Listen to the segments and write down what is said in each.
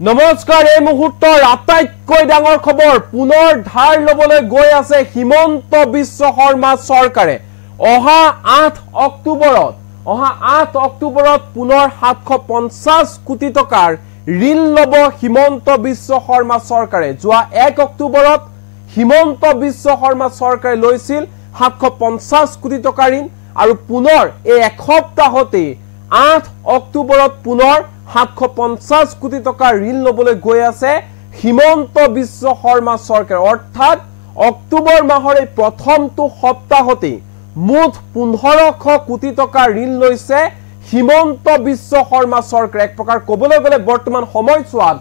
নমস্কাৰ এই মুহূৰ্তৰ আটাইতকৈ ডাঙৰ খবৰ পুনৰ ধাৰ লবলৈ গৈ আছে হিমন্ত বিশ্ব শৰ্মা চৰকাৰে অহা 8 অক্টোবৰত পুনৰ 750 কোটি টকাৰ ঋণ লব হিমন্ত বিশ্ব শৰ্মা চৰকাৰে যোৱা 1 অক্টোবৰত হিমন্ত বিশ্ব শৰ্মা চৰকাৰে লৈছিল 750 কোটি টকা ঋণ আৰু পুনৰ এই এসপ্তাহতে 8 অক্টোবৰত পুনৰ 750 কোটি টকা ঋণ লবলৈ গৈ আছে হিমন্ত বিশ্ব শৰ্মা চৰকাৰ অৰ্থাৎ অক্টোবৰ মাহৰ এই প্ৰথমটো সপ্তাহতে মুঠ 1500 কোটি টকা ঋণ লৈছে হিমন্ত বিশ্ব শৰ্মা চৰকাৰ এক প্ৰকাৰ কবলৈ গলে বৰ্তমান সময়ছোৱাত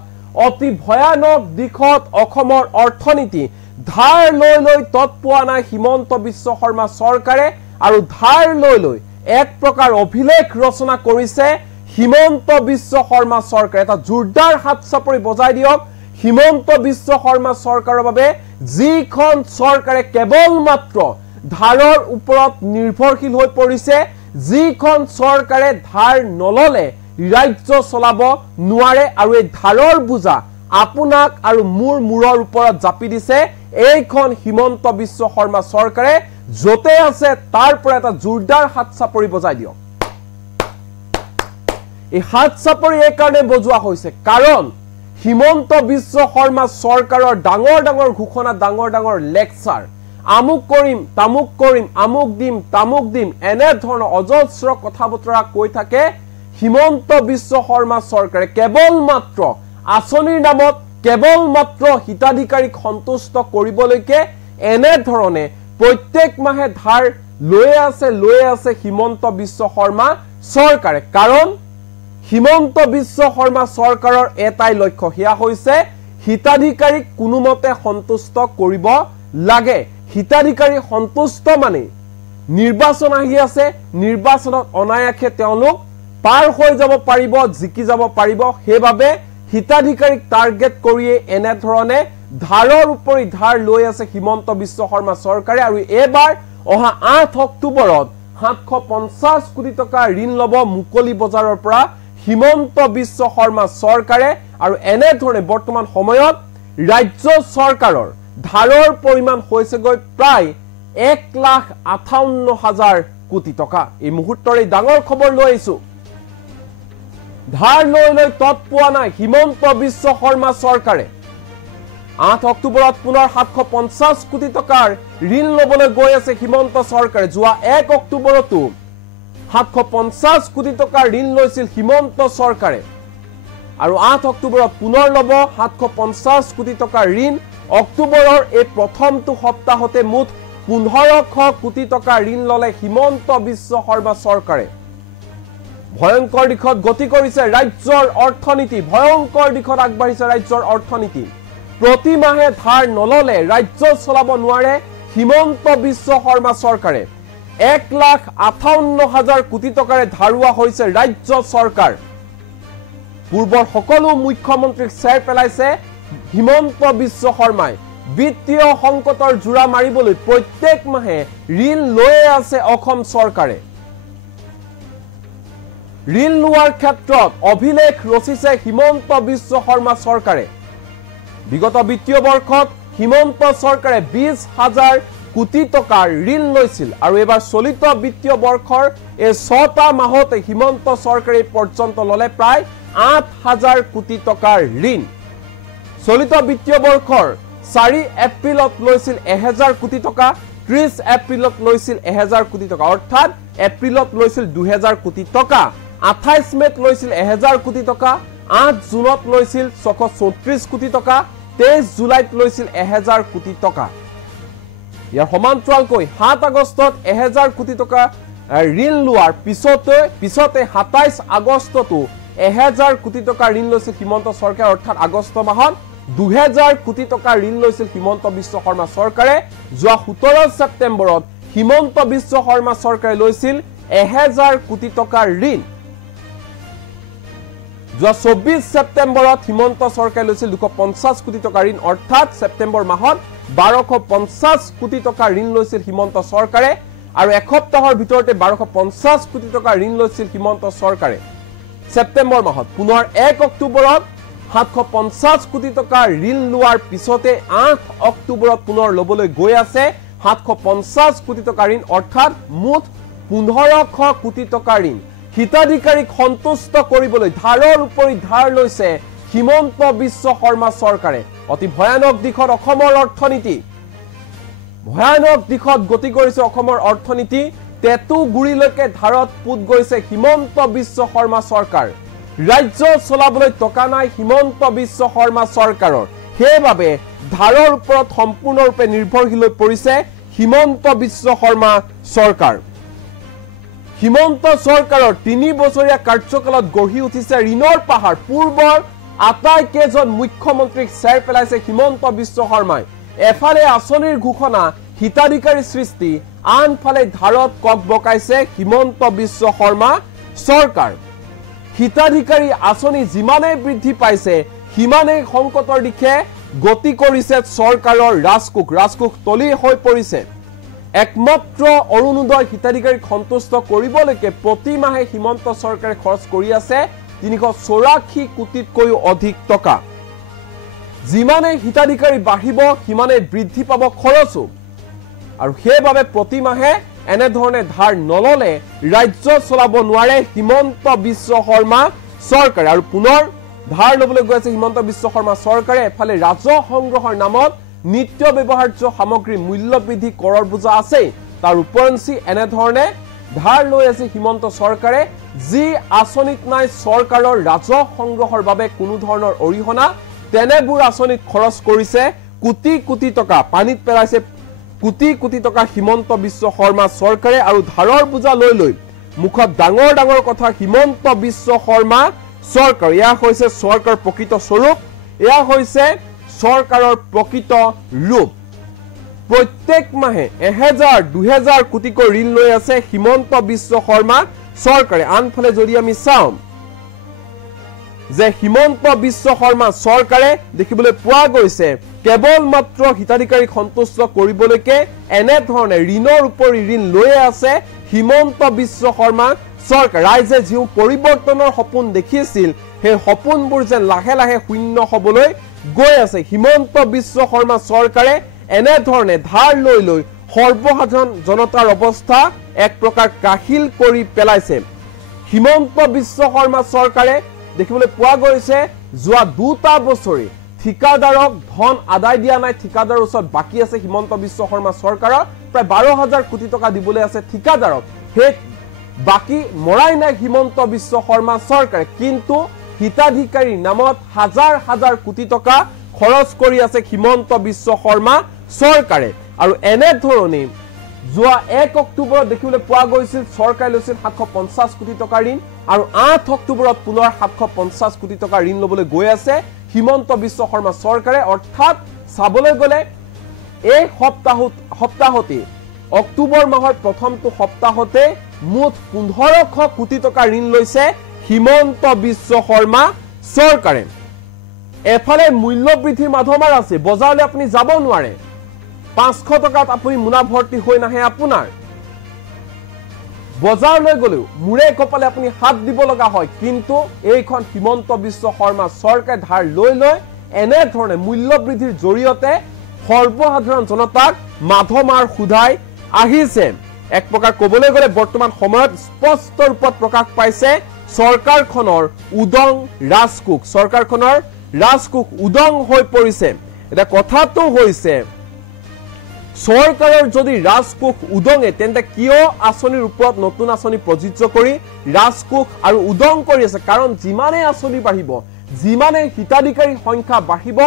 অতি ভয়ানক দিখত অসমৰ অৰ্থনীতি ধাৰ লৈ তৎপোৱা নাই হিমন্ত বিশ্ব শৰ্মা চৰকাৰে আৰু ধাৰ লৈ এক প্ৰকাৰ অভিলেখ ৰচনা কৰিছে হিমন্ত বিশ্ব শৰ্মা চৰকাৰ এটা জোৰদাৰ হাত চাপৰি বজাই দিয়ক হিমন্ত বিশ্ব শৰ্মা চৰকাৰৰ বাবে যিখন চৰকাৰে কেৱল মাত্ৰ ধাৰৰ ওপৰত নিৰ্ভৰশীল হৈ পৰিছে যিখন চৰকাৰে ধাৰ নললে ৰাজ্য চলাব নোৱাৰে আৰু এই ধাৰৰ বুজা আপোনাক আৰু মূৰৰ ওপৰত জাপি দিছে এইখন হিমন্ত বিশ্ব শৰ্মা চৰকাৰে যতে আছে তাৰ পৰা এটা জোৰদাৰ হাত চাপৰি বজাই দিয়ক এই হাত চাপৰি এই কাৰণে বজোৱা হৈছে কাৰণ হিমন্ত বিশ্ব শৰ্মা চৰকাৰৰ ডাঙৰ ঘোষণা ডাঙৰ লেকচাৰ আমুক কৰিম তামুক কৰিম আমুক দিম তামুক দিম এনে ধৰণৰ অজস্ৰ কথা বতৰা কৈ থাকে হিমন্ত বিশ্ব শৰ্মা চৰকাৰে কেৱল মাত্ৰ আঁচনিৰ নামত কেৱল মাত্ৰ হিতাধিকাৰীক সন্তুষ্ট কৰিবলৈকে এনে ধৰণে প্ৰত্যেক মাহে ধাৰ লৈ আছে হিমন্ত বিশ্ব শৰ্মা চৰকাৰে কাৰণ হিমন্ত বিশ্ব শৰ্মা চৰকাৰৰ এটাই লক্ষ্য হিয়া হৈছে হিতাধিকাৰীক কোনোমতে সন্তুষ্ট কৰিব লাগে হিতাধিকাৰী সন্তুষ্ট মানে নিৰ্বাচন আহি আছে নিৰ্বাচনত অনায়াসে তেওঁলোক পাৰ হৈ যাব পাৰিব জিকি যাব পাৰিব হেবাবে হিতাধিকাৰীক টাৰ্গেট কৰিয়ে এনে ধৰণে ধাৰৰ উপৰি ধাৰ লৈ আছে হিমন্ত বিশ্ব শৰ্মা চৰকাৰে আৰু এবাৰ অহা 8 অক্টোবৰত 750 কোটি টকা ঋণ লব মুকলি বজাৰৰ পৰা হিমন্ত বিশ্ব শৰ্মা চৰকাৰে আৰু এনে ধৰণে বৰ্তমান সময়ত ৰাজ্য চৰকাৰৰ ধাৰৰ পৰিমাণ হৈছে গৈ প্ৰায় 1,58,000 কোটি টকা এই মুহূৰ্তৰে ডাঙৰ খবৰ লৈ আহিছো ধাৰ লৈ তৎপোৱা নাই হিমন্ত বিশ্ব শৰ্মা চৰকাৰে 8 অক্টোবৰত পুনৰ 750 কোটি টকাৰ ঋণ লবলৈ গৈ আছে হিমন্ত চৰকাৰে যোৱা 1 অক্টোবৰতো 750 কোটি টকাৰ ঋণ লৈছিল হিমন্ত চৰকাৰে আৰু 8 অক্টোবৰত পুনৰ লব 750 কোটি টকাৰ ঋণ অক্টোবৰৰ এই প্ৰথমটো সপ্তাহতে মুঠ 1500 কোটি টকা ঋণ ললে হিমন্ত বিশ্ব শৰ্মা চৰকাৰে ভয়ংকৰ দিশত গতি কৰিছে ৰাজ্যৰ অৰ্থনীতি ভয়ংকৰ দিশত আগবাঢ়িছে ৰাজ্যৰ অৰ্থনীতি প্ৰতি মাহে ধাৰ নললে ৰাজ্য চলাব নোৱাৰে হিমন্ত বিশ্ব শৰ্মা চৰকাৰে 1,58,000 কোটি টকাৰে ধাৰুৱা হৈছে ৰাজ্য চৰকাৰ পূৰ্বৰ সকলো মুখ্যমন্ত্ৰীক চেৰ পেলাইছে হিমন্ত বিশ্ব শৰ্মাই বিত্তীয় সংকটৰ জোৰা মাৰিবলৈ প্ৰত্যেক মাহে ঋণ লৈ আছে অসম চৰকাৰে ঋণ লোৱাৰ ক্ষেত্ৰত অভিলেখ ৰচিছে হিমন্ত বিশ্ব শৰ্মা চৰকাৰে বিগত বিত্তীয় বৰ্ষত হিমন্ত চৰকাৰে 20,000 কোটি টকাৰ ঋণ লৈছিল আৰু এবাৰ চলিত বিত্তীয় বৰ্ষৰ এই 6টা মাহতে হিমন্ত চৰকাৰে পৰ্যন্ত ললে প্ৰায় 8,000 কোটি টকাৰ ঋণ চলিত বিত্তীয় বৰ্ষৰ 4 এপ্ৰিলত লৈছিল 1000 কোটি টকা 30 এপ্ৰিলত লৈছিল 1000 কোটি টকা অৰ্থাৎ এপ্ৰিলত লৈছিল 2000 কোটি টকা 28 মেত লৈছিল 1000 কোটি টকা 8 জুনত লৈছিল 634 কোটি টকা 23 জুলাইত লৈছিল 1000 কোটি টকা ইয়াৰ সমান্তৰালকৈ 7 আগষ্টত 1000 কোটি টকা ঋণ লোৱাৰ পিছতে 27 আগষ্টতো 1000 কোটি টকা ঋণ লৈছিল হিমন্ত চৰকাৰ অৰ্থাৎ আগষ্ট মাহত 2000 কোটি টকা ঋণ লৈছিল হিমন্ত বিশ্ব শৰ্মা চৰকাৰে যোৱা 17 ছেপ্টেম্বৰত হিমন্ত বিশ্ব শৰ্মা চৰকাৰে লৈছিল 1000 কোটি টকা ঋণ যোৱা 24 ছেপ্টেম্বৰত হিমন্ত চৰকাৰে লৈছিল 250 কোটি টকা ঋণ অৰ্থাৎ ছেপ্টেম্বৰ মাহত 1250 কোটি টকা ঋণ লৈছিল হিমন্ত চৰকাৰে আৰু এসপ্তাহৰ ভিতৰতে 1250 কোটি টকা ঋণ লৈছিল হিমন্ত চৰকাৰে ছেপ্টেম্বৰ মাহত পুনৰ 1 অক্টোবৰত 750 কোটি টকা ঋণ লোৱাৰ পিছতে 8 অক্টোবৰত পুনৰ ল'বলৈ গৈ আছে 750 কোটি টকা ঋণ অৰ্থাৎ মুঠ 1500 কোটি টকা ঋণ হিতাধিকাৰীক সন্তুষ্ট কৰিবলৈ ধাৰৰ উপৰি ধাৰ লৈছে হিমন্ত বিশ্ব শৰ্মা চৰকাৰে অতি ভয়ানক দিশত অসমৰ অৰ্থনীতি ভয়ানক দিশত গতি কৰিছে অসমৰ অৰ্থনীতি তেতু গুৰিলৈকে ধাৰত পুত গৈছে হিমন্ত বিশ্ব শৰ্মা চৰকাৰ ৰাজ্য চলাবলৈ টকা নাই হিমন্ত বিশ্ব শৰ্মা চৰকাৰৰ সেইবাবে ধাৰৰ ওপৰত সম্পূৰ্ণৰূপে নিৰ্ভৰশীল হৈ পৰিছে হিমন্ত বিশ্ব শৰ্মা চৰকাৰ হিমন্ত চৰকাৰৰ 3 বছৰীয়া কাৰ্যকালত গঢ়ি উঠিছে ঋণৰ পাহাৰ পূৰ্বৰ আটাইকেইজন মুখ্যমন্ত্ৰীক চেৰ পেলাইছে হিমন্ত বিশ্ব শৰ্মাই এফালে আঁচনিৰ ঘোষণা হিতাধিকাৰী সৃষ্টি আনফালে ধাৰত কক বকাইছে হিমন্ত বিশ্ব শৰ্মা চৰকাৰ হিতাধিকাৰী আঁচনি যিমানে বৃদ্ধি পাইছে সিমানে সংকটৰ দিশে গতি কৰিছে চৰকাৰৰ ৰাজকোষ তলি হৈ পৰিছে একমাত্ৰ অৰুণোদয় হিতাধিকাৰীক সন্তুষ্ট কৰিবলৈকে প্ৰতি মাহে হিমন্ত চৰকাৰে খৰচ কৰি আছে 384 কোটিতকৈও অধিক টকা যিমানে হিতাধিকাৰী বাঢ়িব সিমানে বৃদ্ধি পাব খৰচো আৰু সেইবাবে প্ৰতি মাহে এনে ধৰণে ধাৰ নললে ৰাজ্য চলাব নোৱাৰে হিমন্ত বিশ্ব শৰ্মা চৰকাৰে আৰু পুনৰ ধাৰ লবলৈ গৈ আছে হিমন্ত বিশ্ব শৰ্মা চৰকাৰে এফালে ৰাজহ সংগ্ৰহৰ নামত নিত্য ব্যৱহাৰ্য সামগ্ৰী মূল্য বৃদ্ধি কৰৰ বোজা আছে তাৰ উপৰঞ্চি এনে ধৰণে ধাৰ লৈ আছে হিমন্ত চৰকাৰে যি আঁচনিত নাই চৰকাৰৰ ৰাজহ সংগ্ৰহৰ বাবে কোনো ধৰণৰ অৰিহণা তেনেবোৰ আঁচনিত খৰচ কৰিছে কোটি কোটি টকা পানীত পেলাইছে কোটি কোটি টকা হিমন্ত বিশ্ব শৰ্মা চৰকাৰে আৰু ধাৰৰ বোজা লৈ মুখত ডাঙৰ ডাঙৰ কথা হিমন্ত বিশ্ব শৰ্মা চৰকাৰ ইয়া হৈছে চৰকাৰ প্ৰকৃত স্বৰূপ ইয়া হৈছে চৰকাৰৰ প্ৰকৃত ৰূপ প্ৰত্যেক মাহে 1000-2000 কোটিকৈ ঋণ লৈ আছে হিমন্ত বিশ্ব শৰ্মা চৰকাৰে আনফালে যদি আমি চাওঁ যে হিমন্ত বিশ্ব শৰ্মা চৰকাৰে দেখিবলৈ পোৱা গৈছে কেৱল মাত্ৰ হিতাধিকাৰীক সন্তুষ্ট কৰিবলৈকে এনে ধৰণে ঋণৰ উপৰি ঋণ লৈ আছে হিমন্ত বিশ্ব শৰ্মা চৰকাৰ ৰাইজে যিও পৰিৱৰ্তনৰ সপোন দেখিছিল সেই সপোনবোৰ যে লাহে লাহে শূন্য হ'বলৈ গৈ আছে হিমন্ত বিশ্ব শৰ্মা চৰকাৰে এনে ধৰণে ধাৰ লৈ সৰ্বসাধাৰণ জনতাৰ অৱস্থা এক প্ৰকাৰ কাহিল কৰি পেলাইছে হিমন্ত বিশ্ব শৰ্মা চৰকাৰে দেখিবলৈ পোৱা গৈছে যোৱা 2টা বছৰি ঠিকাদাৰক ধন আদায় দিয়া নাই ঠিকাদাৰৰ ওচৰত বাকি আছে হিমন্ত বিশ্ব শৰ্মা চৰকাৰৰ প্ৰায় 12000 কোটি টকা দিবলৈ আছে ঠিকাদাৰক হে বাকি মৰাই নাই হিমন্ত বিশ্ব শৰ্মা চৰকাৰে কিন্তু হিতাধিকাৰীৰ নামত হাজাৰ হাজাৰ কোটি টকা খৰচ কৰি আছে হিমন্ত বিশ্ব শৰ্মা চৰকাৰে আৰু এনে ধৰণে যোৱা 1 অক্টোবৰত দেখিবলৈ পোৱা গৈছিল চৰকাৰে লৈছিল 750 কোটি টকা ঋণ আৰু 8 অক্টোবৰত পুনৰ 750 কোটি টকা ঋণ লবলৈ গৈ আছে হিমন্ত বিশ্ব শৰ্মা চৰকাৰে অৰ্থাৎ চাবলৈ গলে এই সপ্তাহতে অক্টোবৰ মাহৰ প্ৰথমটো সপ্তাহতে মুঠ 1500 কোটি টকা ঋণ লৈছে হিমন্ত বিশ্ব শৰ্মা চৰকাৰে এফালে মূল্য বৃদ্ধিৰ মাধমাৰ আছে বজাৰলৈ আপুনি যাব নোৱাৰে 500 টকাত আপুনি মুনা ভৰ্তি হৈ নাহে আপোনাৰ বজাৰলৈ গলেও মুৰে কপালে আপুনি হাত দিব লগা হয় কিন্তু এইখন হিমন্ত বিশ্ব শৰ্মা চৰকাৰে ধাৰ লৈ এনে ধৰণে মূল্য বৃদ্ধিৰ জৰিয়তে সৰ্বসাধাৰণ জনতাক মাধমাৰ খুদাই আহিছে এক প্ৰকাৰ ক'বলৈ গলে বৰ্তমান সময়ত স্পষ্ট ৰূপত প্ৰকাশ পাইছে চৰকাৰখনৰ উদং ৰাজকোষ চৰকাৰখনৰ ৰাজকোষ উদং হৈ পৰিছে এটা কথাটো হৈছে চৰকাৰৰ যদি ৰাজকোষ উদঙে তেন্তে কিয় আঁচনিৰ ওপৰত নতুন আঁচনি প্ৰযোজ্য কৰি ৰাজকোষ আৰু উদং কৰি আছে কাৰণ যিমানে আঁচনি বাঢ়িব যিমানে হিতাধিকাৰীৰ সংখ্যা বাঢ়িব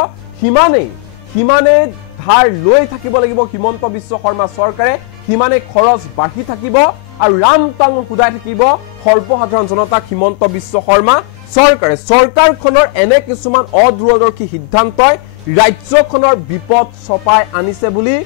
সিমানে ধাৰ লৈ থাকিব লাগিব হিমন্ত বিশ্ব শৰ্মা চৰকাৰে সিমানে খৰচ বাঢ়ি থাকিব আৰু ৰামটাং খুদাই থাকিব সৰ্বসাধাৰণ জনতাক হিমন্ত বিশ্ব শৰ্মা চৰকাৰে চৰকাৰখনৰ এনে কিছুমান অদূৰদৰ্শী সিদ্ধান্তই ৰাজ্যখনৰ বিপদ চপাই আনিছে বুলি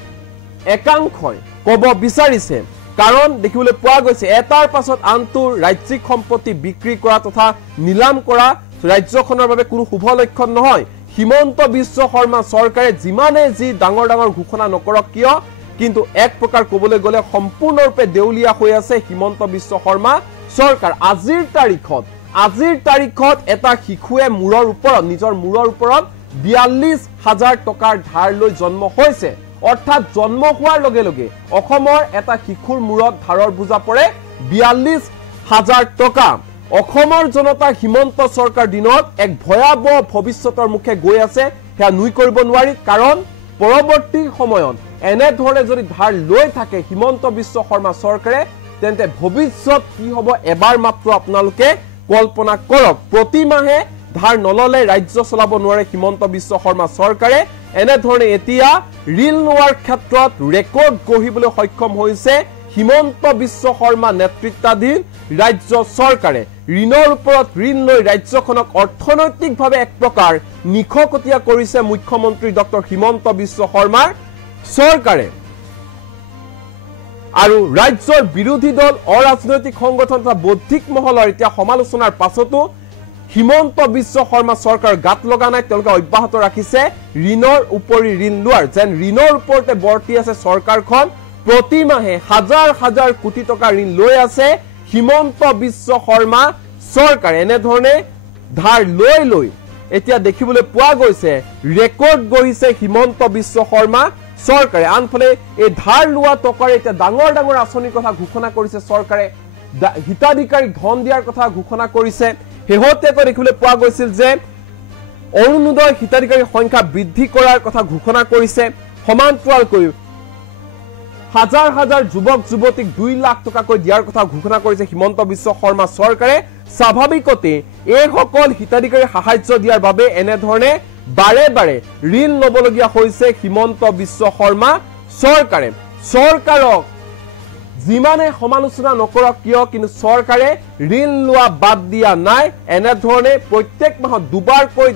একাংশই ক'ব বিচাৰিছে কাৰণ দেখিবলৈ পোৱা গৈছে এটাৰ পাছত আনটো ৰাজ্যিক সম্পত্তি বিক্ৰী কৰা তথা নিলাম কৰা ৰাজ্যখনৰ বাবে কোনো শুভ লক্ষণ নহয় হিমন্ত বিশ্ব শৰ্মা চৰকাৰে যিমানে যি ডাঙৰ ডাঙৰ ঘোষণা নকৰক কিয় কিন্তু এক প্ৰকাৰ ক'বলৈ গলে সম্পূৰ্ণৰূপে দেউলিয়া হৈ আছে হিমন্ত বিশ্ব শৰ্মা চৰকাৰ আজিৰ তাৰিখত আজিৰ তাৰিখত এটা শিশুৱে নিজৰ মূৰৰ ওপৰত 42,000 টকাৰ ধাৰ লৈ জন্ম হৈছে অৰ্থাৎ জন্ম হোৱাৰ লগে লগে অসমৰ এটা শিশুৰ মূৰত ধাৰৰ বোজা পৰে 42,000 টকা অসমৰ জনতা হিমন্ত চৰকাৰ দিনত এক ভয়াবহ ভৱিষ্যতৰ মুখে গৈ আছে হেয়া নুই কৰিব নোৱাৰি কাৰণ পৰৱৰ্তী সময়ত এনে ধৰণে যদি ধাৰ লৈ থাকে হিমন্ত বিশ্ব শৰ্মা চৰকাৰে তেন্তে ভৱিষ্যত কি হ'ব এবাৰ মাত্ৰ আপোনালোকে কল্পনা কৰক প্ৰতি মাহে ধাৰ নললে ৰাজ্য চলাব নোৱাৰে হিমন্ত বিশ্ব শৰ্মা চৰকাৰে এনে ধৰণে এতিয়া ঋণ লোৱাৰ ক্ষেত্ৰত ৰেকৰ্ড গঢ়িবলৈ সক্ষম হৈছে হিমন্ত বিশ্ব শৰ্মা নেতৃত্বাধীন ৰাজ্য চৰকাৰে ঋণৰ ওপৰত ঋণ লৈ ৰাজ্যখনক অৰ্থনৈতিকভাৱে এক প্ৰকাৰ নিখকটীয়া কৰিছে মুখ্যমন্ত্ৰী ডক্টৰ হিমন্ত বিশ্ব শৰ্মাৰ চৰকাৰে আৰু ৰাজ্যৰ বিৰোধী দল অৰাজনৈতিক সংগঠন তথা বৌদ্ধিক মহলৰ এতিয়া সমালোচনাৰ পাছতো হিমন্ত বিশ্ব শৰ্মা চৰকাৰ গাত লগা নাই তেওঁলোকে অব্যাহত ৰাখিছে ঋণৰ উপৰি ঋণ লোৱাৰ যেন ঋণৰ ওপৰতে বৰ্তি আছে চৰকাৰখন প্ৰতি মাহে হাজাৰ হাজাৰ কোটি টকা ঋণ লৈ আছে হিমন্ত বিশ্ব শৰ্মা চৰকাৰ এনে ধৰণে ধাৰ লৈ এতিয়া দেখিবলৈ পোৱা গৈছে ৰেকৰ্ড গঢ়িছে হিমন্ত বিশ্ব শৰ্মা চৰকাৰে আনফালে এই ধাৰ লোৱা টকাৰে এতিয়া ডাঙৰ ডাঙৰ আঁচনিৰ কথা ঘোষণা কৰিছে চৰকাৰে হিতাধিকাৰীক ধন দিয়াৰ কথা ঘোষণা কৰিছে শেহতীয়াকৈ দেখিবলৈ পোৱা গৈছিল যে অৰুণোদয় হিতাধিকাৰীৰ সংখ্যা বৃদ্ধি কৰাৰ কথা ঘোষণা কৰিছে সমান্তৰালকৈ হাজাৰ হাজাৰ যুৱক যুৱতীক 2 লাখ টকাকৈ দিয়াৰ কথা ঘোষণা কৰিছে হিমন্ত বিশ্ব শৰ্মা চৰকাৰে স্বাভাৱিকতে এই সকল হিতাধিকাৰীৰ সাহায্য দিয়াৰ বাবে এনে ধৰণে বাৰে বাৰে ঋণ লবলগীয়া হৈছে হিমন্ত বিশ্ব শৰ্মা চৰকাৰে চৰকাৰক যিমানে সমালোচনা নকৰক কিয় কিন্তু চৰকাৰে ঋণ লোৱা বাদ দিয়া নাই এনে ধৰণে প্ৰত্যেক মাহত দুবাৰকৈ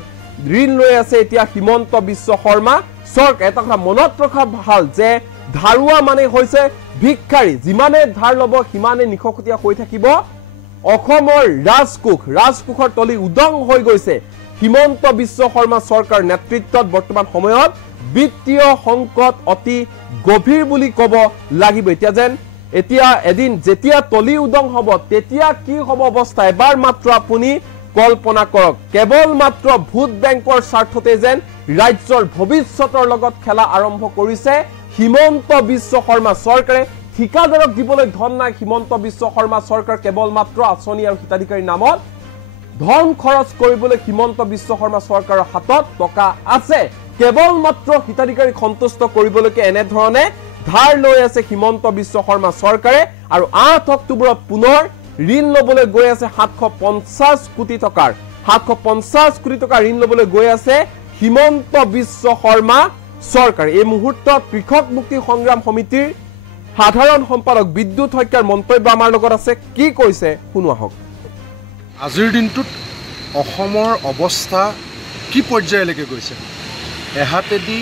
ঋণ লৈ আছে এতিয়া হিমন্ত বিশ্ব শৰ্মা চৰকাৰ এটা কথা মনত ৰখা ভাল যে ধাৰুৱা মানে হৈছে ভিক্ষাৰী যিমানে ধাৰ লব সিমানে নিখকটীয়া হৈ থাকিব অসমৰ ৰাজকোষৰ তলি উদং হৈ গৈছে হিমন্ত বিশ্ব শৰ্মা চৰকাৰ নেতৃত্বত বৰ্তমান সময়ত বিত্তীয় সংকট অতি গভীৰ বুলি ক'ব লাগিব এতিয়া এদিন যেতিয়া তলি উদং হ'ব তেতিয়া কি হ'ব অৱস্থা এবাৰ মাত্ৰ আপুনি কল্পনা কৰক কেৱল মাত্ৰ ভোট বেংকৰ স্বাৰ্থতে যেন ৰাজ্যৰ ভৱিষ্যতৰ লগত খেলা আৰম্ভ কৰিছে হিমন্ত বিশ্ব শৰ্মা চৰকাৰে ঠিকাদাৰক দিবলৈ ধন নাই হিমন্ত বিশ্ব শৰ্মা চৰকাৰ কেৱল মাত্ৰ আঁচনি আৰু হিতাধিকাৰীৰ নামত ধন খৰচ কৰিবলৈ হিমন্ত বিশ্ব শৰ্মা চৰকাৰৰ হাতত টকা আছে কেৱল মাত্ৰ হিতাধিকাৰীক সন্তুষ্ট কৰিবলৈকে এনে ধৰণে ধাৰ লৈ আছে হিমন্ত বিশ্ব শৰ্মা চৰকাৰে আৰু 8 অক্টোবৰত পুনৰ ঋণ লবলৈ গৈ আছে 750 কোটি টকাৰ 750 কোটি টকা ঋণ লবলৈ গৈ আছে হিমন্ত বিশ্ব শৰ্মা চৰকাৰ এই মুহূৰ্তত কৃষক মুক্তি সংগ্ৰাম সমিতিৰ সাধাৰণ সম্পাদক বিদ্যুৎ হত্যাৰ মন্তব্য আমাৰ লগত আছে কি কৈছে শুনো আহক আজিৰ দিনটোত অসমৰ অৱস্থা কি পৰ্যায়লৈকে গৈছে এহাতেদি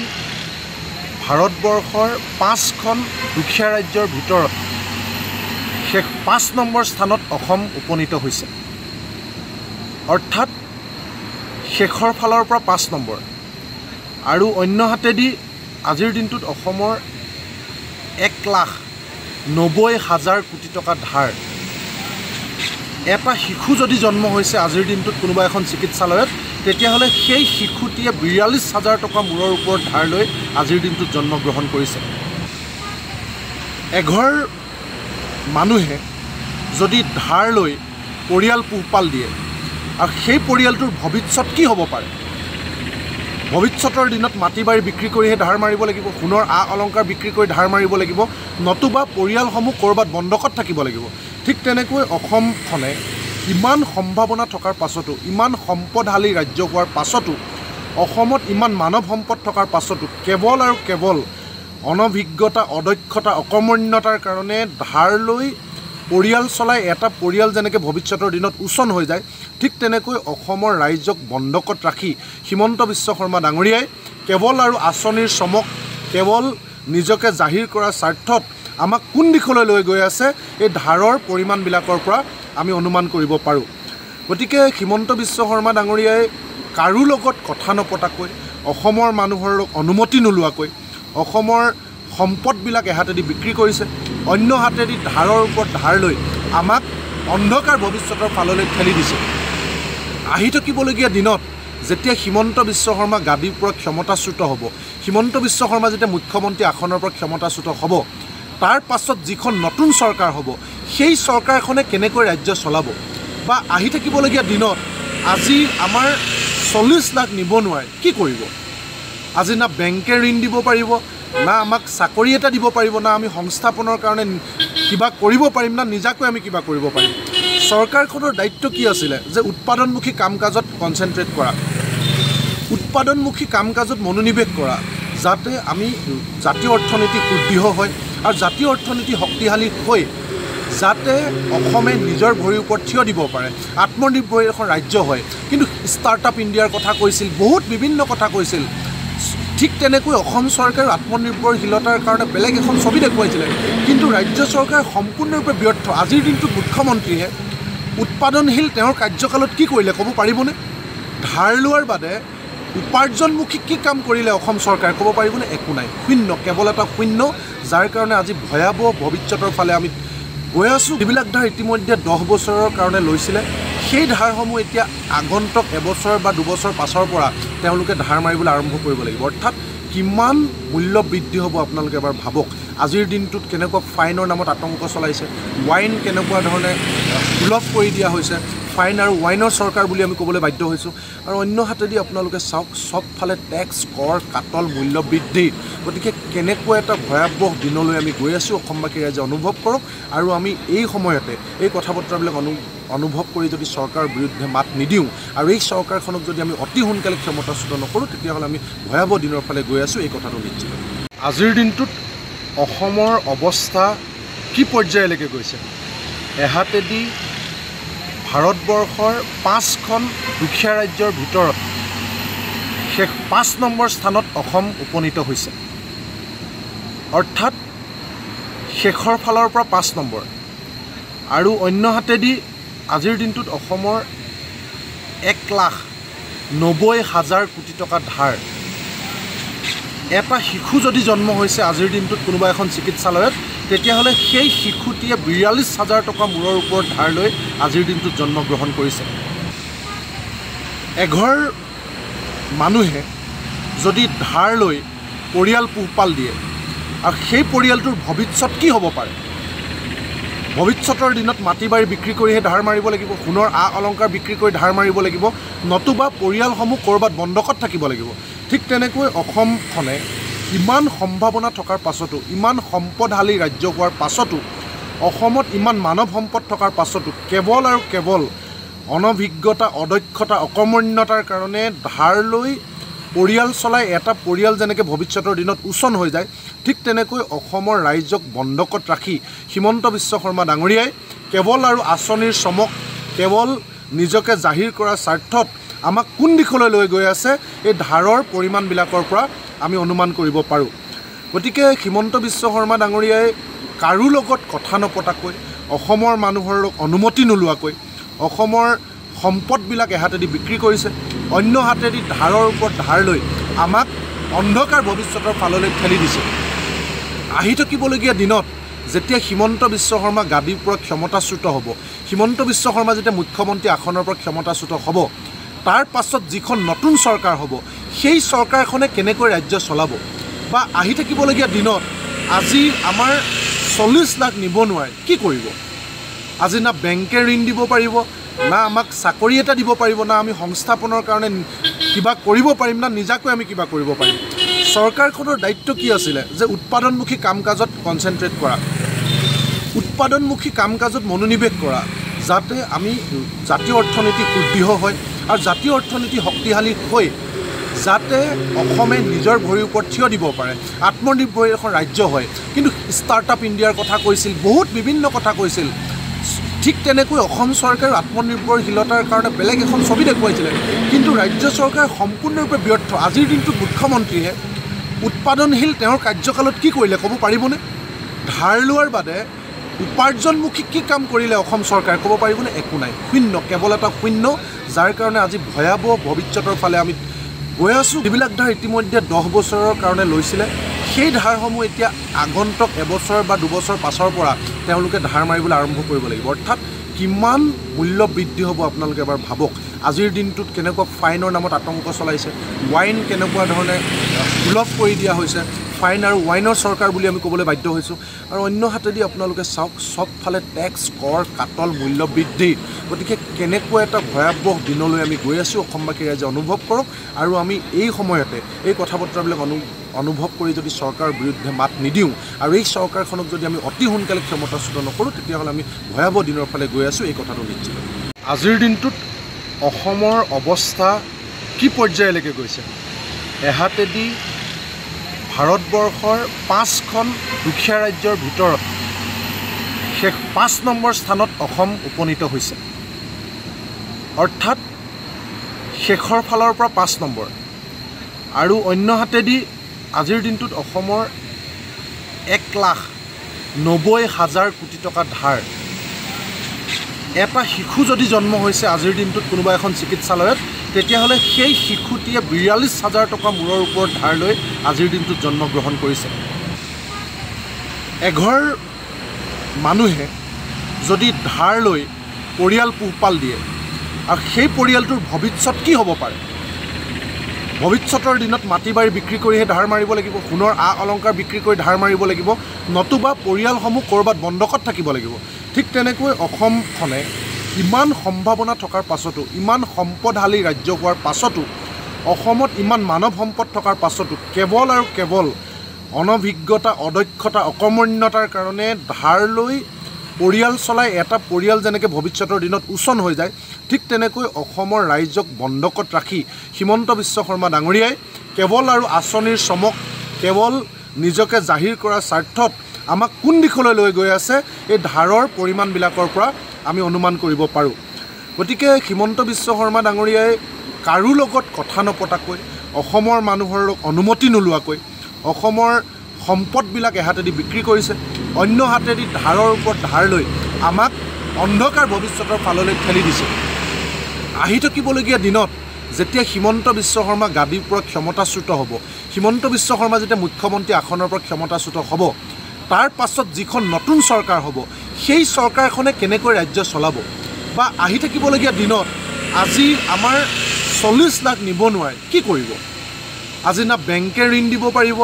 ভাৰতবৰ্ষৰ 5খন দুখীয়া ৰাজ্যৰ ভিতৰত 5 নম্বৰ স্থানত অসম উপনীত হৈছে অৰ্থাৎ শেষৰ ফালৰ পৰা 5 নম্বৰ আৰু অন্য হাতেদি আজিৰ দিনটোত অসমৰ 1,90,000 কোটি টকা ধাৰ এটা শিশু যদি জন্ম হৈছে আজিৰ দিনটোত কোনোবা এখন চিকিৎসালয়ত তেতিয়াহ'লে সেই শিশুটিয়ে 42,000 টকা মূৰৰ ওপৰত ধাৰ লৈ আজিৰ দিনটোত জন্মগ্ৰহণ কৰিছে এঘৰ মানুহে যদি ধাৰ লৈ পৰিয়াল পোহপাল দিয়ে আৰু সেই পৰিয়ালটোৰ ভৱিষ্যত কি হ'ব পাৰে ভৱিষ্যতৰ দিনত মাটি বাৰী বিক্ৰী কৰিহে ধাৰ মাৰিব লাগিব সোণৰ অলংকাৰ বিক্ৰী কৰি ধাৰ মাৰিব লাগিব নতুবা পৰিয়ালসমূহ ক'ৰবাত বন্ধকত থাকিব লাগিব ঠিক তেনেকৈ অসমখনে ইমান সম্ভাৱনা থকাৰ পাছতো ইমান সম্পদশালী ৰাজ্য হোৱাৰ পাছতো অসমত ইমান মানৱ সম্পদ থকাৰ পাছতো কেৱল আৰু কেৱল অনভিজ্ঞতা অদক্ষতা অকৰ্মণ্যতাৰ কাৰণে ধাৰ লৈ পৰিয়াল চলাই এটা পৰিয়াল যেনেকৈ ভৱিষ্যতৰ দিনত উচন হৈ যায় ঠিক তেনেকৈ অসমৰ ৰাইজক বন্ধকত ৰাখি হিমন্ত বিশ্ব শৰ্মা ডাঙৰীয়াই কেৱল আৰু আঁচনিৰ চমক কেৱল নিজকে জাহিৰ কৰাৰ স্বাৰ্থত আমাক কোন দিশলৈ লৈ গৈ আছে এই ধাৰৰ পৰিমাণবিলাকৰ পৰা আমি অনুমান কৰিব পাৰোঁ গতিকে হিমন্ত বিশ্ব শৰ্মা ডাঙৰীয়াই কাৰো লগত কথা নপতাকৈ অসমৰ মানুহৰ অনুমতি নোলোৱাকৈ অসমৰ সম্পদবিলাক এহাতেদি বিক্ৰী কৰিছে অন্য হাতেদি ধাৰৰ ওপৰত ধাৰ লৈ আমাক অন্ধকাৰ ভৱিষ্যতৰ ফাললৈ ঠেলি দিছে আহি থাকিবলগীয়া দিনত যেতিয়া হিমন্ত বিশ্ব শৰ্মা গাদীৰ পৰা ক্ষমতাচ্যুত হ'ব, হিমন্ত বিশ্ব শৰ্মা যেতিয়া মুখ্যমন্ত্ৰী আসনৰ পৰা ক্ষমতাচ্যুত হ'ব, তাৰ পাছত যিখন নতুন চৰকাৰ হ'ব, সেই চৰকাৰখনে কেনেকৈ ৰাজ্য চলাব বা আহি থাকিবলগীয়া দিনত আজি আমাৰ 40 লাখ নিবনুৱাই কি কৰিব? আজি না বেংকে ঋণ দিব পাৰিব, না আমাক চাকৰি এটা দিব পাৰিব, না আমি সংস্থাপনৰ কাৰণে কিবা কৰিব পাৰিম, না নিজাকৈ আমি কিবা কৰিব পাৰিম। চৰকাৰখনৰ দায়িত্ব কি আছিলে? যে উৎপাদনমুখী কাম কাজত কনচেনট্ৰেট কৰা, উৎপাদনমুখী কাম কাজত মনোনিৱেশ কৰা, যাতে আমি জাতীয় অৰ্থনীতি সুদৃঢ় হয় আৰু জাতীয় অৰ্থনীতি শক্তিশালী হৈ যাতে অসমে নিজৰ ভৰিৰ ওপৰত থিয় দিব পাৰে, আত্মনিৰ্ভৰ এখন ৰাজ্য হয়। কিন্তু ষ্টাৰ্টআপ ইণ্ডিয়াৰ কথা কৈছিল, বহুত বিভিন্ন কথা কৈছিল। ঠিক তেনেকৈ অসম চৰকাৰে আত্মনিৰ্ভৰশীলতাৰ কাৰণে বেলেগ এখন ছবি দেখুৱাইছিলে, কিন্তু ৰাজ্য চৰকাৰ সম্পূৰ্ণৰূপে ব্যৰ্থ। আজিৰ দিনটোত মুখ্যমন্ত্ৰীয়ে উৎপাদনশীল তেওঁৰ কাৰ্যকালত কি কৰিলে ক'ব পাৰিবনে? ধাৰ লোৱাৰ বাদে উপাৰ্জনমুখী কি কাম কৰিলে অসম চৰকাৰে ক'ব পাৰিবনে? একো নাই, শূন্য, কেৱল এটা শূন্য, যাৰ কাৰণে আজি ভয়াৱহ ভৱিষ্যতৰ ফালে আমি গৈ আছোঁ। যিবিলাক ধাৰ ইতিমধ্যে 10 বছৰৰ কাৰণে লৈছিলে, সেই ধাৰসমূহ এতিয়া আগন্তুক এবছৰ বা 2 বছৰ পাছৰ পৰা তেওঁলোকে ধাৰ মাৰিবলৈ আৰম্ভ কৰিব লাগিব। অৰ্থাৎ কিমান মূল্য বৃদ্ধি হ'ব আপোনালোকে এবাৰ ভাবক। আজিৰ দিনটোত কেনেকুৱা ফাইনৰ নামত আতংক চলাইছে, ৱাইন কেনেকুৱা ধৰণে সুলভ কৰি দিয়া হৈছে, ফাইন আৰু ৱাইনৰ চৰকাৰ বুলি আমি ক'বলৈ বাধ্য হৈছোঁ। আৰু অন্য হাতেদি আপোনালোকে চাওক, চবফালে টেক্স, কৰ, কাটল, মূল্য বৃদ্ধি। গতিকে কেনেকুৱা এটা ভয়াৱহ দিনলৈ আমি গৈ আছোঁ, অসমবাসী ৰাইজে অনুভৱ কৰক। আৰু আমি এই সময়তে এই কথা বতৰাবিলাক অনুভৱ কৰি যদি চৰকাৰৰ বিৰুদ্ধে মাত নিদিওঁ আৰু এই চৰকাৰখনক যদি আমি অতি সোনকালে ক্ষমতাচ্যুত নকৰোঁ, তেতিয়াহ'লে আমি ভয়াৱহ দিনৰ ফালে গৈ আছোঁ, এই কথাটো নিশ্চিত। আজিৰ দিনটোত অসমৰ অৱস্থা কি পৰ্যায়লৈকে গৈছে? এহাতেদি ভাৰতবৰ্ষৰ 5খন দুখীয়া ৰাজ্যৰ ভিতৰত শেষ 5 নম্বৰ স্থানত অসম উপনীত হৈছে। অৰ্থাৎ শেষৰ ফালৰ পৰা 5 নম্বৰ। আৰু অন্য হাতেদি আজিৰ দিনটোত অসমৰ 1,90,000 কোটি টকা ধাৰ। এটা শিশু যদি জন্ম হৈছে আজিৰ দিনটোত কোনোবা এখন চিকিৎসালয়ত, তেতিয়াহ'লে সেই শিশুটিয়ে 42,000 টকা মূৰৰ ওপৰত ধাৰ লৈ আজিৰ দিনটোত জন্মগ্ৰহণ কৰিছে। এঘৰ মানুহে যদি ধাৰ লৈ পৰিয়াল পোহপাল দিয়ে আৰু সেই পৰিয়ালটোৰ ভৱিষ্যত কি হ'ব পাৰে? ভৱিষ্যতৰ দিনত মাটি বাৰী বিক্ৰী কৰিহে ধাৰ মাৰিব লাগিব, সোণৰ অলংকাৰ বিক্ৰী কৰি ধাৰ মাৰিব লাগিব, নতুবা পৰিয়ালসমূহ ক'ৰবাত বন্ধকত থাকিব লাগিব। ঠিক তেনেকৈ অসমখনে ইমান সম্ভাৱনা থকাৰ পাছতো, ইমান সম্পদশালী ৰাজ্য হোৱাৰ পাছতো, অসমত ইমান মানৱ সম্পদ থকাৰ পাছতো কেৱল আৰু কেৱল অনভিজ্ঞতা, অদক্ষতা, অকৰ্মণ্যতাৰ কাৰণে ধাৰ লৈ পৰিয়াল চলাই এটা পৰিয়াল যেনেকৈ ভৱিষ্যতৰ দিনত উচন হৈ যায়, ঠিক তেনেকৈ অসমৰ ৰাইজক বন্ধকত ৰাখি হিমন্ত বিশ্ব শৰ্মা ডাঙৰীয়াই কেৱল আৰু আঁচনিৰ চমক, কেৱল নিজকে জাহিৰ কৰাৰ স্বাৰ্থত আমাক কোন দিশলৈ লৈ গৈ আছে, এই ধাৰৰ পৰিমাণবিলাকৰ পৰা আমি অনুমান কৰিব পাৰোঁ। গতিকে হিমন্ত বিশ্ব শৰ্মা ডাঙৰীয়াই কাৰো লগত কথা নপতাকৈ, অসমৰ মানুহৰ অনুমতি নোলোৱাকৈ অসমৰ সম্পদবিলাক এহাতেদি বিক্ৰী কৰিছে, অন্য হাতেদি ধাৰৰ ওপৰত ধাৰ লৈ আমাক অন্ধকাৰ ভৱিষ্যতৰ ফাললৈ ঠেলি দিছে। আহি থাকিবলগীয়া দিনত যেতিয়া হিমন্ত বিশ্ব শৰ্মা গাদীৰ পৰা ক্ষমতাচ্যুত হ'ব, হিমন্ত বিশ্ব শৰ্মা যেতিয়া মুখ্যমন্ত্ৰী আসনৰ পৰা ক্ষমতাচ্যুত হ'ব, তাৰ পাছত যিখন নতুন চৰকাৰ হ'ব, সেই চৰকাৰখনে কেনেকৈ ৰাজ্য চলাব বা আহি থাকিবলগীয়া দিনত আজি আমাৰ 40 লাখ নিবনুৱাই কি কৰিব? আজি না বেংকে ঋণ দিব পাৰিব, না আমাক চাকৰি এটা দিব পাৰিব, না আমি সংস্থাপনৰ কাৰণে কিবা কৰিব পাৰিম, না নিজাকৈ আমি কিবা কৰিব পাৰিম। চৰকাৰখনৰ দায়িত্ব কি আছিলে? যে উৎপাদনমুখী কাম কাজত কনচেনট্ৰেট কৰা, উৎপাদনমুখী কাম কাজত মনোনিৱেশ কৰা, যাতে আমি জাতীয় অৰ্থনীতি সুদৃঢ় হয় আৰু জাতীয় অৰ্থনীতি শক্তিশালী হৈ যাতে অসমে নিজৰ ভৰিৰ ওপৰত থিয় দিব পাৰে, আত্মনিৰ্ভৰ এখন ৰাজ্য হয়। কিন্তু ষ্টাৰ্টআপ ইণ্ডিয়াৰ কথা কৈছিল, বহুত বিভিন্ন কথা কৈছিল। ঠিক তেনেকৈ অসম চৰকাৰে আত্মনিৰ্ভৰশীলতাৰ কাৰণে বেলেগ এখন ছবি দেখুৱাইছিলে, কিন্তু ৰাজ্য চৰকাৰ সম্পূৰ্ণৰূপে ব্যৰ্থ। আজিৰ দিনটোত মুখ্যমন্ত্ৰীয়ে উৎপাদনশীল তেওঁৰ কাৰ্যকালত কি কৰিলে ক'ব পাৰিবনে? ধাৰ লোৱাৰ বাদে উপাৰ্জনমুখী কি কাম কৰিলে অসম চৰকাৰে ক'ব পাৰিবনে? একো নাই, শূন্য, কেৱল এটা শূন্য, যাৰ কাৰণে আজি ভয়াৱহ ভৱিষ্যতৰ ফালে আমি গৈ আছোঁ। যিবিলাক ধাৰ ইতিমধ্যে 10 বছৰৰ কাৰণে লৈছিলে, সেই ধাৰসমূহ এতিয়া আগন্তুক এবছৰ বা 2 বছৰ পাছৰ পৰা তেওঁলোকে ধাৰ মাৰিবলৈ আৰম্ভ কৰিব লাগিব। অৰ্থাৎ কিমান মূল্য বৃদ্ধি হ'ব আপোনালোকে এবাৰ ভাবক। আজিৰ দিনটোত কেনেকুৱা ফাইনৰ নামত আতংক চলাইছে, ৱাইন কেনেকুৱা ধৰণে সুলভ কৰি দিয়া হৈছে, ফাইন আৰু ৱাইনৰ চৰকাৰ বুলি আমি ক'বলৈ বাধ্য হৈছোঁ। আৰু অন্য হাতেদি আপোনালোকে চাওক, চবফালে টেক্স, কৰ, কাটল, মূল্য বৃদ্ধি। গতিকে কেনেকুৱা এটা ভয়াৱহ দিনলৈ আমি গৈ আছোঁ অসমবাসী ৰাইজে অনুভৱ কৰক। আৰু আমি এই সময়তে এই কথা বতৰাবিলাক অনুভৱ কৰি যদি চৰকাৰৰ বিৰুদ্ধে মাত নিদিওঁ আৰু এই চৰকাৰখনক যদি আমি অতি সোনকালে ক্ষমতাচ্যুত নকৰোঁ, তেতিয়াহ'লে আমি ভয়াৱহ দিনৰ ফালে গৈ আছোঁ, এই কথাটো নিশ্চিত। আজিৰ দিনটোত অসমৰ অৱস্থা কি পৰ্যায়লৈকে গৈছে? এহাতেদি ভাৰতবৰ্ষৰ 5খন দুখীয়া ৰাজ্যৰ ভিতৰত শেষ 5 নম্বৰ স্থানত অসম উপনীত হৈছে। অৰ্থাৎ শেষৰ ফালৰ পৰা 5 নম্বৰ। আৰু অন্য হাতেদি আজিৰ দিনটোত অসমৰ 1,90,000 কোটি টকা ধাৰ। এটা শিশু যদি জন্ম হৈছে আজিৰ দিনটোত কোনোবা এখন চিকিৎসালয়ত, তেতিয়াহ'লে সেই শিশুটিয়ে 42,000 টকা মূৰৰ ওপৰত ধাৰ লৈ আজিৰ দিনটোত জন্মগ্ৰহণ কৰিছে। এঘৰ মানুহে যদি ধাৰ লৈ পৰিয়াল পোহপাল দিয়ে আৰু সেই পৰিয়ালটোৰ ভৱিষ্যত কি হ'ব পাৰে? ভৱিষ্যতৰ দিনত মাটি বাৰী বিক্ৰী কৰিহে ধাৰ মাৰিব লাগিব, সোণৰ অলংকাৰ বিক্ৰী কৰি ধাৰ মাৰিব লাগিব, নতুবা পৰিয়ালসমূহ ক'ৰবাত বন্ধকত থাকিব লাগিব। ঠিক তেনেকৈ অসমখনে ইমান সম্ভাৱনা থকাৰ পাছতো, ইমান সম্পদশালী ৰাজ্য হোৱাৰ পাছতো, অসমত ইমান মানৱ সম্পদ থকাৰ পাছতো কেৱল আৰু কেৱল অনভিজ্ঞতা, অদক্ষতা, অকৰ্মণ্যতাৰ কাৰণে ধাৰ লৈ পৰিয়াল চলাই এটা পৰিয়াল যেনেকৈ ভৱিষ্যতৰ দিনত উচন হৈ যায়, ঠিক তেনেকৈ অসমৰ ৰাইজক বন্ধকত ৰাখি হিমন্ত বিশ্ব শৰ্মা ডাঙৰীয়াই কেৱল আৰু আঁচনিৰ চমক, কেৱল নিজকে জাহিৰ কৰাৰ স্বাৰ্থত আমাক কোন দিশলৈ লৈ গৈ আছে, এই ধাৰৰ পৰিমাণবিলাকৰ পৰা আমি অনুমান কৰিব পাৰোঁ। গতিকে হিমন্ত বিশ্ব শৰ্মা ডাঙৰীয়াই কাৰো লগত কথা নপতাকৈ, অসমৰ মানুহৰ অনুমতি নোলোৱাকৈ অসমৰ সম্পদবিলাক এহাতেদি বিক্ৰী কৰিছে, অন্য হাতেদি ধাৰৰ ওপৰত ধাৰ লৈ আমাক অন্ধকাৰ ভৱিষ্যতৰ ফাললৈ ঠেলি দিছে। আহি থাকিবলগীয়া দিনত যেতিয়া হিমন্ত বিশ্ব শৰ্মা গাদীৰ পৰা ক্ষমতাচ্যুত হ'ব, হিমন্ত বিশ্ব শৰ্মা যেতিয়া মুখ্যমন্ত্ৰী আসনৰ পৰা ক্ষমতাচ্যুত হ'ব, তাৰ পাছত যিখন নতুন চৰকাৰ হ'ব, সেই চৰকাৰখনে কেনেকৈ ৰাজ্য চলাব? বা আহি থাকিবলগীয়া দিনত আজি আমাৰ 40 লাখ নিবনুৱাই কি কৰিব? আজি না বেংকে ঋণ দিব পাৰিব,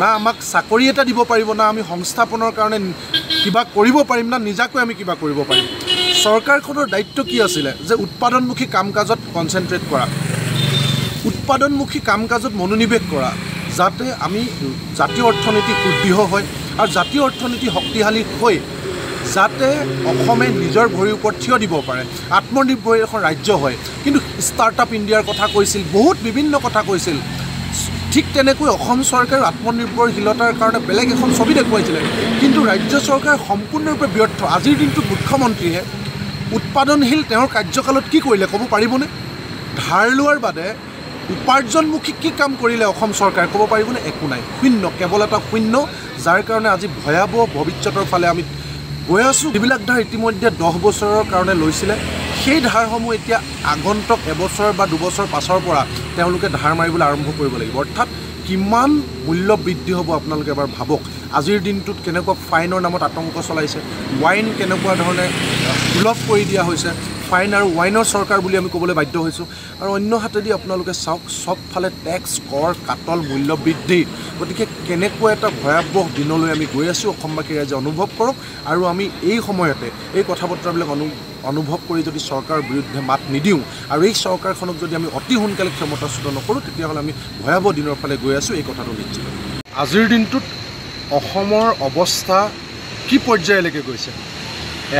না আমাক চাকৰি এটা দিব পাৰিব, না আমি সংস্থাপনৰ কাৰণে কিবা কৰিব পাৰিম, না নিজাকৈ আমি কিবা কৰিব পাৰিম। চৰকাৰখনৰ দায়িত্ব কি আছিলে? যে উৎপাদনমুখী কাম কাজত কনচেনট্ৰেট কৰা, উৎপাদনমুখী কাম কাজত মনোনিৱেশ কৰা, যাতে আমি জাতীয় অৰ্থনীতি সুদৃঢ় হয় আৰু জাতীয় অৰ্থনীতি শক্তিশালী হৈ যাতে অসমে নিজৰ ভৰিৰ ওপৰত থিয় দিব পাৰে, আত্মনিৰ্ভৰ এখন ৰাজ্য হয়। কিন্তু ষ্টাৰ্টআপ ইণ্ডিয়াৰ কথা কৈছিল, বহুত বিভিন্ন কথা কৈছিল। ঠিক তেনেকৈ অসম চৰকাৰে আত্মনিৰ্ভৰশীলতাৰ কাৰণে বেলেগ এখন ছবি দেখুৱাইছিলে, কিন্তু ৰাজ্য চৰকাৰ সম্পূৰ্ণৰূপে ব্যৰ্থ। আজিৰ দিনটোত মুখ্যমন্ত্ৰীয়ে উৎপাদনশীল তেওঁৰ কাৰ্যকালত কি কৰিলে ক'ব পাৰিবনে? ধাৰ লোৱাৰ বাদে উপাৰ্জনমুখী কি কাম কৰিলে অসম চৰকাৰে ক'ব পাৰিবনে? একো নাই, শূন্য, কেৱল এটা শূন্য, যাৰ কাৰণে আজি ভয়াৱহ ভৱিষ্যতৰ ফালে আমি গৈ আছোঁ। যিবিলাক ধাৰ ইতিমধ্যে 10 বছৰৰ কাৰণে লৈছিলে, সেই ধাৰসমূহ এতিয়া আগন্তুক এবছৰ বা 2 বছৰ পাছৰ পৰা তেওঁলোকে ধাৰ মাৰিবলৈ আৰম্ভ কৰিব লাগিব। অৰ্থাৎ কিমান মূল্য বৃদ্ধি হ'ব আপোনালোকে এবাৰ ভাবক। আজিৰ দিনটোত কেনেকুৱা ফাইনৰ নামত আতংক চলাইছে, ৱাইন কেনেকুৱা ধৰণে সুলভ কৰি দিয়া হৈছে, ফাইন আৰু ৱাইনৰ চৰকাৰ বুলি আমি ক'বলৈ বাধ্য হৈছোঁ। আৰু অন্য হাতেদি আপোনালোকে চাওক, চবফালে টেক্স, কৰ, কাটল, মূল্য বৃদ্ধি। গতিকে কেনেকুৱা এটা ভয়াৱহ দিনলৈ আমি গৈ আছোঁ অসমবাসী ৰাইজে অনুভৱ কৰক। আৰু আমি এই সময়তে এই কথা বতৰাবিলাক অনুভৱ কৰি যদি চৰকাৰৰ বিৰুদ্ধে মাত নিদিওঁ আৰু এই চৰকাৰখনক যদি আমি অতি সোনকালে ক্ষমতাচ্যুত নকৰোঁ, তেতিয়াহ'লে আমি ভয়াৱহ দিনৰ ফালে গৈ আছোঁ, এই কথাটো নিশ্চিত। আজিৰ দিনটোত অসমৰ অৱস্থা কি পৰ্যায়লৈকে গৈছে?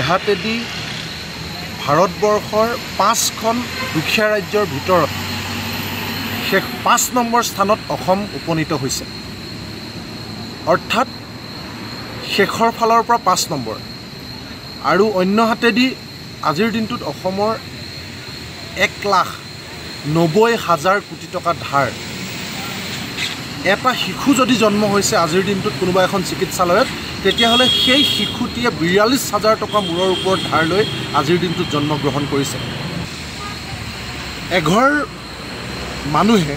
এহাতেদি ভাৰতবৰ্ষৰ 5খন দুখীয়া ৰাজ্যৰ ভিতৰত শেষ 5 নম্বৰ স্থানত অসম উপনীত হৈছে। অৰ্থাৎ শেষৰ ফালৰ পৰা 5 নম্বৰ। আৰু অন্য হাতেদি আজিৰ দিনটোত অসমৰ 1,90,000 কোটি টকা ধাৰ। এটা শিশু যদি জন্ম হৈছে আজিৰ দিনটোত কোনোবা এখন চিকিৎসালয়ত, তেতিয়াহ'লে সেই শিশুটিয়ে 42,000 টকা মূৰৰ ওপৰত ধাৰ লৈ আজিৰ দিনটোত জন্মগ্ৰহণ কৰিছে। এঘৰ মানুহে